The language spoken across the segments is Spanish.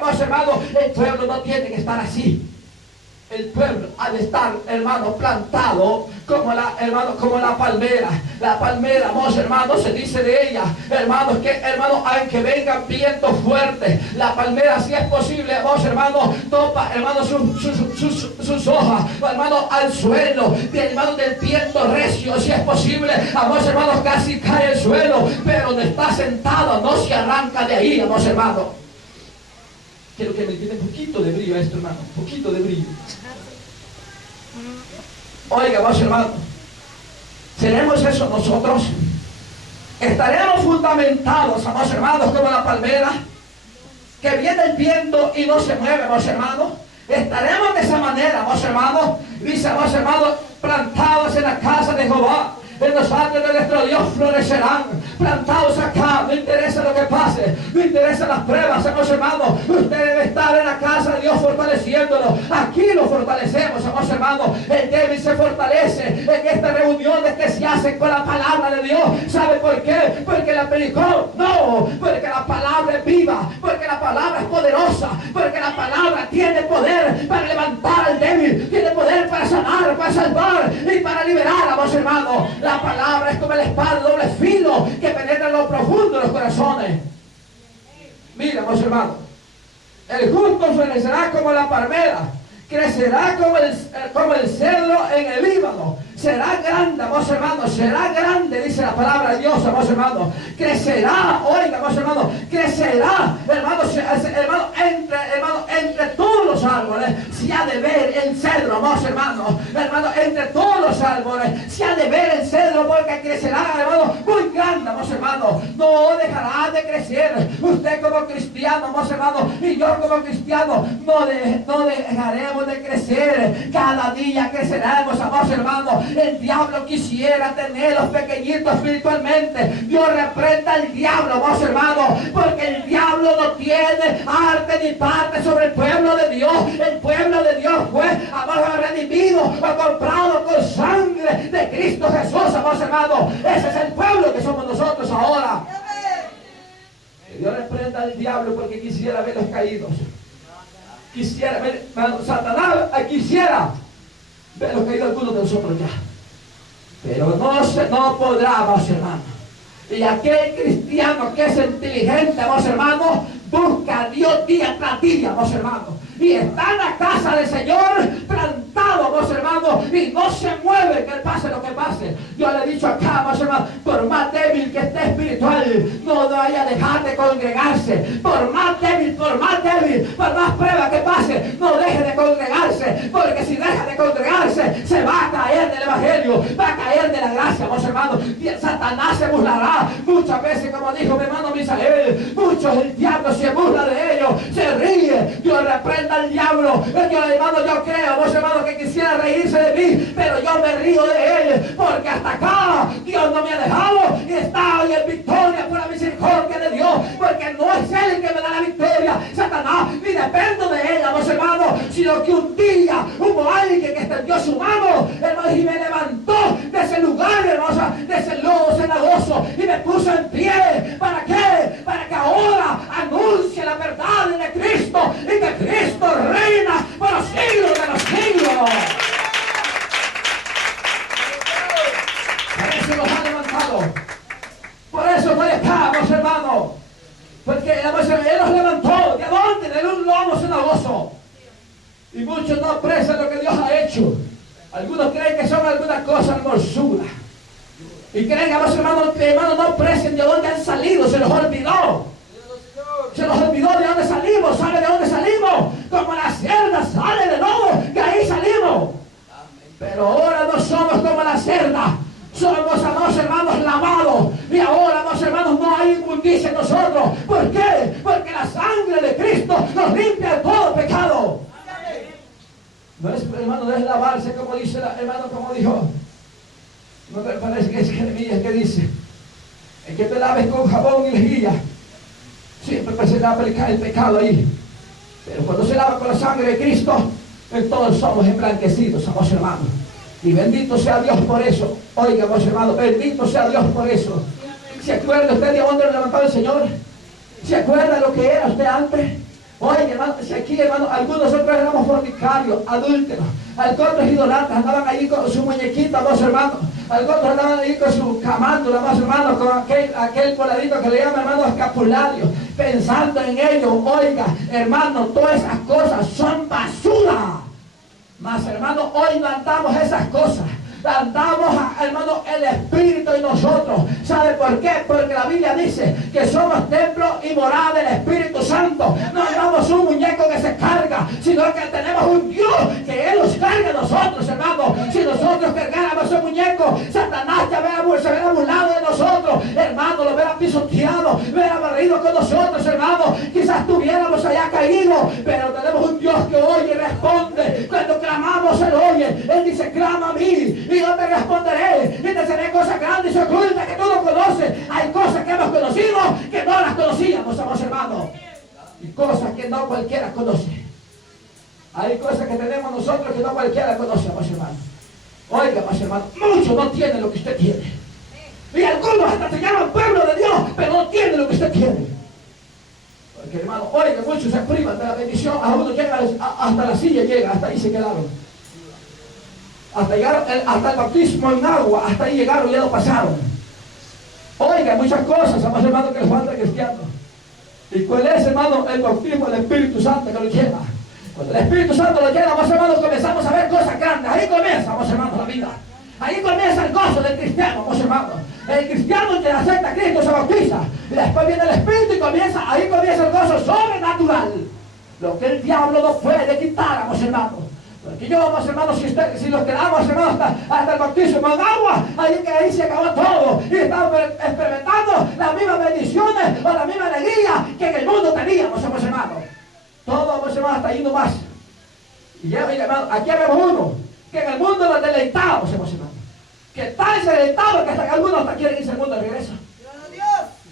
vamos hermano, el pueblo no tiene que estar así. El pueblo ha de estar, hermano, plantado como la palmera. La palmera, vos, hermano, se dice de ella, hermanos, que, hermano, aunque vengan vientos fuertes, la palmera, si es posible, vos, hermano, topa, hermano, sus hojas, hermano, al suelo, hermano, del viento recio, si es posible, vos, hermano, casi cae el suelo, pero donde está sentado no se arranca de ahí, vos, hermano. Quiero que me quede un poquito de brillo a esto, hermano, un poquito de brillo. Oiga, vos, hermano, ¿seremos eso nosotros? ¿Estaremos fundamentados, vos, hermanos, como la palmera, que viene el viento y no se mueve, vos, hermano? ¿Estaremos de esa manera, vos, hermano? Dice, vos, hermano, plantados en la casa de Jehová, en los atrios de nuestro Dios florecerán, plantados acá, no interesa lo que pase, no interesa las pruebas, hermanos, usted debe estar en la casa de Dios fortaleciéndolo. Aquí lo fortalecemos, hermanos. El débil se fortalece en estas reuniones que se hacen con la palabra de Dios. ¿Sabe por qué? Porque la predicó, no, porque la palabra es viva, porque la palabra es poderosa, porque la palabra tiene poder para levantar al débil, tiene poder para sanar, para salvar y para liberar, hermanos. La palabra es como la espada de doble filo que penetra en lo profundo de los corazones. Mira, vos, hermano, el justo florecerá como la palmera, crecerá como el cedro en el Líbano, será grande, vos, hermano, será grande, dice la palabra de Dios, vos, hermano, crecerá, oiga, vos, hermano, crecerá, hermano, entre todos los árboles se ha de ver el cedro, vos, hermano, entre todos los árboles se ha de ver el cedro, porque crecerá, hermano, muy grande, vos, hermano, no dejará de crecer. Usted como cristiano, vos, hermano, y yo como cristiano, no dejaremos de crecer. Cada día creceremos, vos, hermano. El diablo quisiera tenerlos pequeñitos espiritualmente. Dios reprenda al diablo, vos, hermano, porque el diablo no tiene arte ni parte sobre el pueblo de Dios. El pueblo de Dios fue, redimido o comprado con sangre de Cristo Jesús, vos, hermano. Ese es el pueblo que somos nosotros ahora. Que Dios reprenda al diablo porque quisiera verlos caídos. Quisiera ver, Satanás quisiera verlos caídos algunos de nosotros ya. Pero no podrá, vos, hermano. Y aquel cristiano que es inteligente, vos, hermano, busca a Dios día tras día, vos, hermano. Y está en la casa del Señor plantado, vos, hermano, y no se mueve, que pase lo que pase. Yo le he dicho acá, vos, hermano, por más débil que esté espiritual, no vaya a dejar de congregarse. Por más débil, por más prueba que pase, no deje de congregarse, porque si deja de congregarse, se va a caer del evangelio, va a caer de la gracia, vos, hermano. Y el Satanás se burlará muchas veces, como dijo mi hermano Misael. Muchos, el diablo se burla de ellos, se ríe. Dios reprenda al diablo. Yo, hermano, yo creo, vos, hermano, que quisiera reírse de mí, pero yo me río de él, porque hasta acá Dios no me ha dejado y está hoy en victoria por la misericordia de Dios, porque no es él el que me da la victoria, Satanás, ni dependo de él, vos, hermano, sino que un día hubo alguien que extendió su mano, hermano, y me levantó de ese lugar, hermosa, de ese lodo cenagoso, y me puso en pie. ¿Para qué? Para que ahora anuncie la verdad de Cristo, y que Cristo reina por los siglos de los siglos. Por eso nos ha levantado. Por eso estoy acá, vos, hermano. Porque Él nos levantó. ¿De dónde? De un lodo cenagoso. Y muchos no aprecian lo que Dios ha hecho. Algunos creen que son algunas cosas hermosuras. Y creen que vos, hermanos, no aprecian de dónde han salido. Se los olvidó. Se nos olvidó de dónde salimos. ¿Sabe de dónde salimos? Como la cerda sale de lodo, que ahí salimos. Pero ahora no somos como la cerda. Somos, amados hermanos, lavados. Y ahora, amados hermanos, no hay inmundicia en nosotros. ¿Por qué? Porque la sangre de Cristo nos limpia de todo pecado. No es, hermano, no es lavarse como dice, hermano, como dijo. No me parece que es Jeremías que dice: el que te laves con jabón y lejía, siempre presentará el pecado ahí. Pero cuando se lava con la sangre de Cristo, entonces somos emblanquecidos, amados hermanos. Y bendito sea Dios por eso. Oiga, amados hermanos, bendito sea Dios por eso. ¿Se acuerda usted de dónde lo levantó el Señor? ¿Se acuerda lo que era usted antes? Oiga, aquí, hermano, algunos nosotros éramos fornicarios, adúlteros, algunos idolatras, andaban allí con su muñequita, vos hermanos, algunos andaban allí con su camándula, vos hermanos, con aquel coladito que le llaman, hermano, escapulario, pensando en ello. Oiga, hermano, todas esas cosas son basura. Mas, hermano, hoy no andamos esas cosas. Andamos, hermano, el Espíritu en nosotros. ¿Sabe por qué? Porque la Biblia dice que somos templo y morada del Espíritu Santo. No andamos un muñeco que se carga, sino que tenemos un Dios que Él nos carga a nosotros, hermano. Si nosotros cargáramos ese muñeco, Satanás ya se hubiera burlado de nosotros, hermano, lo hubiera pisoteado, hubiera barrido con nosotros, hermano. Quizás estuviéramos allá caídos, pero tenemos un Dios que oye y responde. Cuando clamamos, Él oye. Él dice, clama a mí y yo te responderé, y te seré cosas grandes y ocultas que tú no conoces. Hay cosas que hemos conocido que no las conocíamos, amados hermanos, y cosas que no cualquiera conoce. Hay cosas que tenemos nosotros que no cualquiera conoce, amados hermanos. Oiga, amados hermanos, muchos no tienen lo que usted tiene, y algunos hasta se llaman pueblo de Dios, pero no tienen lo que usted tiene. Porque, hermano, oiga, muchos se privan de la bendición. A uno llega hasta la silla, llega, hasta ahí se quedaron. Hasta llegaron, hasta el bautismo en agua, hasta ahí llegaron y ya lo pasaron. Oiga, muchas cosas, amados hermanos, que les falta cristianos. ¿Y cuál es, hermano? El bautismo del Espíritu Santo que lo lleva. Cuando el Espíritu Santo lo lleva, amados hermanos, comenzamos a ver cosas grandes. Ahí comienza, amados hermanos, la vida. Ahí comienza el gozo del cristiano, amados hermanos. El cristiano que acepta a Cristo se bautiza. Y después viene el Espíritu y ahí comienza el gozo sobrenatural. Lo que el diablo no puede quitar, amados hermanos. Porque yo, amados hermanos, si los quedamos, hermanos, hasta el bautismo en agua, ahí se acabó todo. Y estamos experimentando las mismas bendiciones o la misma alegría que en el mundo teníamos, amados hermanos. Todos, amados hermanos, hasta ahí nomás. Y ya, hermanos, aquí vemos uno que en el mundo nos deleitamos, amados hermanos. Que tal se deleitaba que hasta algunos hasta quieren irse al mundo de regreso.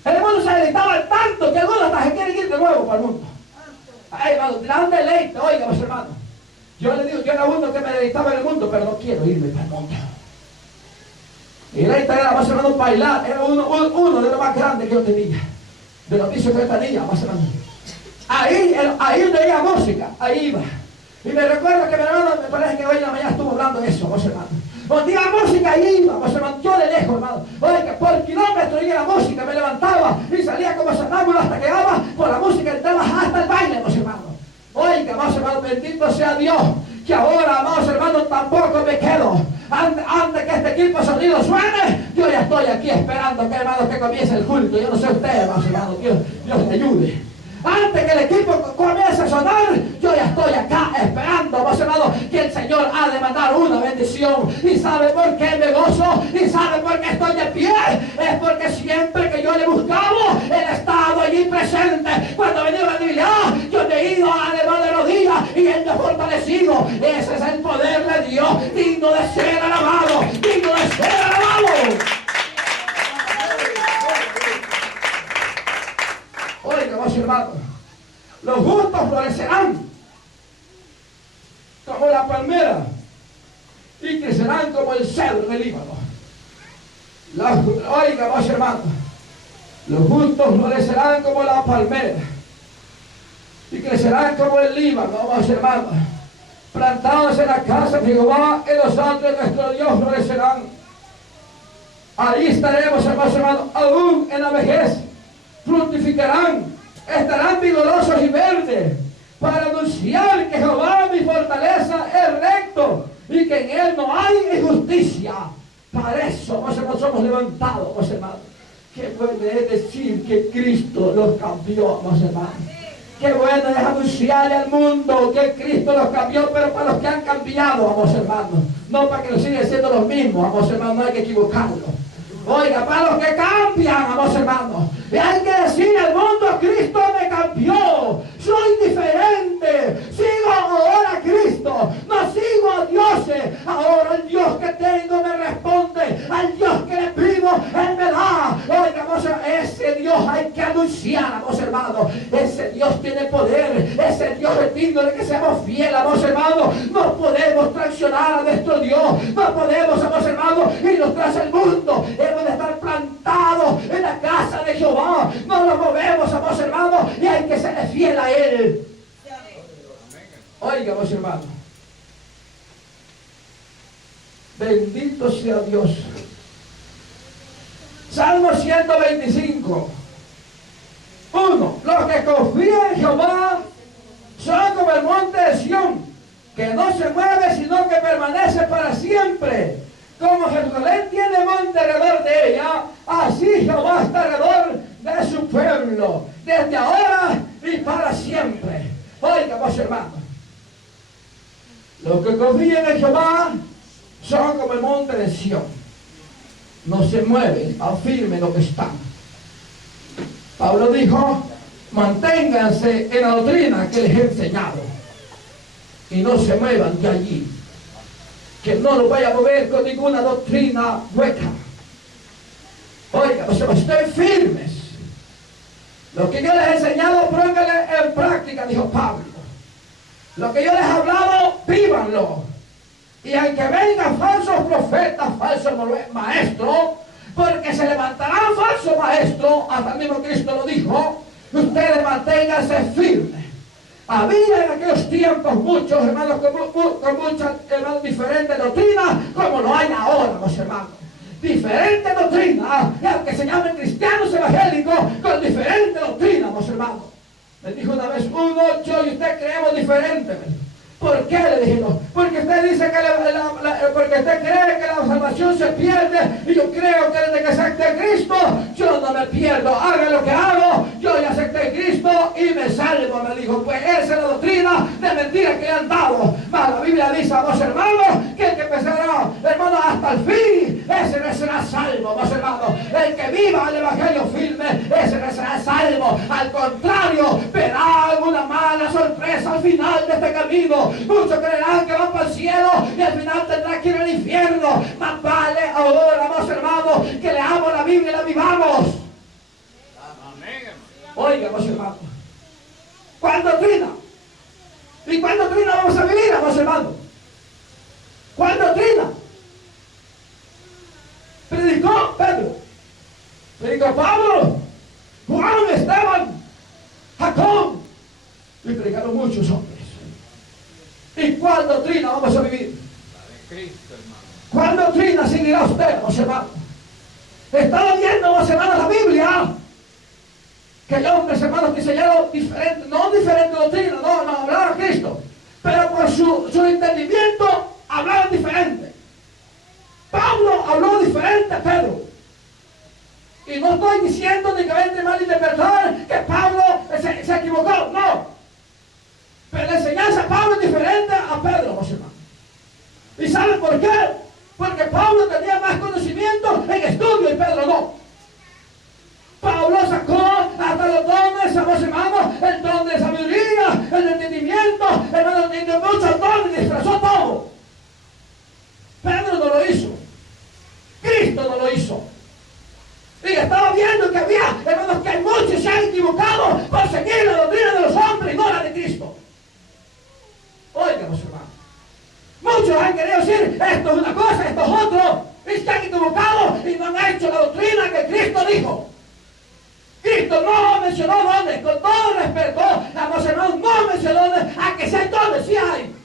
El mundo se deleitaba tanto que algunos hasta se quieren ir de nuevo para el mundo. Ay, hermanos, gran deleite, oiga, amados hermanos. Yo le digo, yo era uno que me deleitaba en el mundo, pero no quiero irme para el mundo. Y deleite era, más o menos, bailar. Era uno de los más grandes que yo tenía. De los vicios que yo tenía, más o menos. Ahí donde había música, ahí iba. Y me recuerdo que mi hermano, me parece que hoy en la mañana estuvo hablando de eso, más hermano. Donde iba música, ahí iba, más hermano. Yo de lejos, hermano. Oiga, por kilómetros iba la música, me levantaba y salía como sonámbulo hasta que llegaba por la música, entraba hasta el baile, más hermano. Oiga, amados hermanos, bendito sea Dios, que ahora, amados hermanos, tampoco me quedo. Antes que este equipo de sonido suene, yo ya estoy aquí esperando que, hermanos, que comience el culto. Yo no sé ustedes, amados hermanos, Dios me ayude. Antes que el equipo comience a sonar, yo ya estoy acá esperando, amados hermanos, que el Señor ha de mandar una bendición. ¿Y sabe por qué me gozo? ¿Y sabe por qué estoy de pie? Es porque siempre que yo le he buscado, Él ha estado allí presente. Cuando venía a la Biblia, yo me he ido a levar de rodillas y Él me ha fortalecido. Ese es el poder de Dios, digno de ser alabado, digno de ser alabado. Oiga, amados hermanos, los justos florecerán como la palmera y crecerán como el cedro del Líbano. Oiga, amados hermanos, los justos florecerán como la palmera y crecerán como el Líbano, amados hermanos, plantados en la casa de Jehová, y los santos de nuestro Dios florecerán. Ahí estaremos, amados hermanos, aún en la vejez. Fructificarán, estarán vigorosos y verdes, para anunciar que Jehová mi fortaleza es recto y que en Él no hay injusticia. Para eso, nosotros somos levantados, hermanos. Qué bueno es decir que Cristo los cambió, hermanos. Qué bueno es anunciarle al mundo que Cristo los cambió, pero para los que han cambiado, hermanos. No para que los sigan siendo los mismos, hermanos, no hay que equivocarlos. Oiga, para los que cambian, amados hermanos, y hay que decir al mundo, Cristo me cambió, soy diferente, sigo ahora a Cristo, no sigo a dioses, ahora el Dios que tengo me responde, al Dios que le pido, Él me da. Oiga, amados, ese Dios hay que anunciar, amados hermanos, ese Dios tiene poder, ese Dios es digno de que seamos fieles, amados hermanos. No podemos traicionar a nuestro Dios, no podemos, amados hermanos, irnos tras el mundo. Hemos de estar plantados en la casa de Jehová, no nos movemos, amados hermanos, y hay que serle fiel a Él. Oigamos, hermano. Bendito sea Dios. Salmo 125. 1. Los que confían en Jehová son como el monte de Sión, que no se mueve, sino que permanece para siempre. Como Jerusalén tiene monte alrededor de ella, así Jehová está alrededor de su pueblo, desde ahora y para siempre. Oigamos, hermanos. Los que confían en Jehová son como el monte de Sión. No se mueven, están firmes lo que están. Pablo dijo, manténganse en la doctrina que les he enseñado y no se muevan de allí. Que no lo vaya a mover con ninguna doctrina hueca. Oiga, estén firmes. Lo que yo les he enseñado, pónganle en práctica, dijo Pablo. Lo que yo les he hablado, vívanlo. Y aunque vengan falsos profetas, falsos maestros, porque se levantarán falsos maestros, hasta el mismo Cristo lo dijo, ustedes manténganse firmes. Había en aquellos tiempos muchos hermanos con muchas hermanos diferentes doctrinas, como lo hay ahora, mis hermanos. Diferentes doctrinas, y aunque se llamen cristianos evangélicos, con diferentes doctrinas, mis hermanos. Me dijo una vez uno, yo y usted creemos diferente. ¿Por qué? Le dije, no. Porque usted dice que porque usted cree que la salvación se pierde, y yo creo que desde que acepté Cristo, yo no me pierdo. Haga lo que hago, yo ya acepté Cristo y me salvo. Me dijo, pues esa es la doctrina de mentira que le han dado. Mas la Biblia dice a vos, hermanos, que el que empezará, hermanos, hasta el fin, ese no será salvo, vos, hermanos. El que viva el evangelio firme, ese no será salvo. Al contrario, verá alguna mala sorpresa al final de este camino. Muchos creerán que van para el cielo y al final tendrán que ir al infierno. Más vale ahora, vamos, hermanos, que leamos la Biblia y la vivamos. Oiga, vamos, hermanos, ¿cuál doctrina? ¿Y cuál doctrina vamos a vivir, vamos, hermanos? ¿Cuál doctrina? Predicó Pedro, predicó Pablo, Juan, Esteban, Jacob, y predicaron muchos hombres. ¿Y cuál doctrina vamos a vivir? La de Cristo, hermano. ¿Cuál doctrina seguirá usted, hermanos, hermanos? Estaba viendo, hermanos, hermanos, la Biblia, que hay hombres, hermanos, que enseñaron diferente, no diferente doctrina, no, hablaban a Cristo, pero por su entendimiento hablaban diferente. Pablo habló diferente a Pedro. Y no estoy diciendo ni que vente mal interpretar que Pablo se equivocó, no. Pero la enseñanza de Pablo es diferente a Pedro, mis hermanos. ¿Y saben por qué? Porque Pablo tenía más conocimiento en estudio y Pedro no. Pablo sacó hasta los dones, mis hermanos, el don de sabiduría, el entendimiento, hermanos, de muchos dones, disfrazó todo. Pedro no lo hizo. Cristo no lo hizo. Y estaba viendo que había, hermanos, que hay muchos que se han equivocado por seguir la doctrina de los hombres y no la de Cristo. Oigan, hermanos, muchos han querido decir esto es una cosa, esto es otro, y se han equivocado y no han hecho la doctrina que Cristo dijo. Cristo no mencionó dones, con todo respeto, hermanos, no mencionó dones, a que si hay dones, sí hay.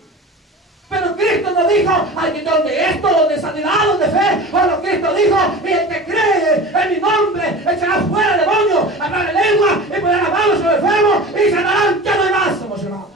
Pero Cristo no dijo, hay donde esto, donde sanidad, donde fe. Bueno, Cristo dijo, y el que cree en mi nombre echará fuera demonios, hablará en lengua y ponerá las manos sobre el fuego y sanarán. Ya no hay más, hermanos.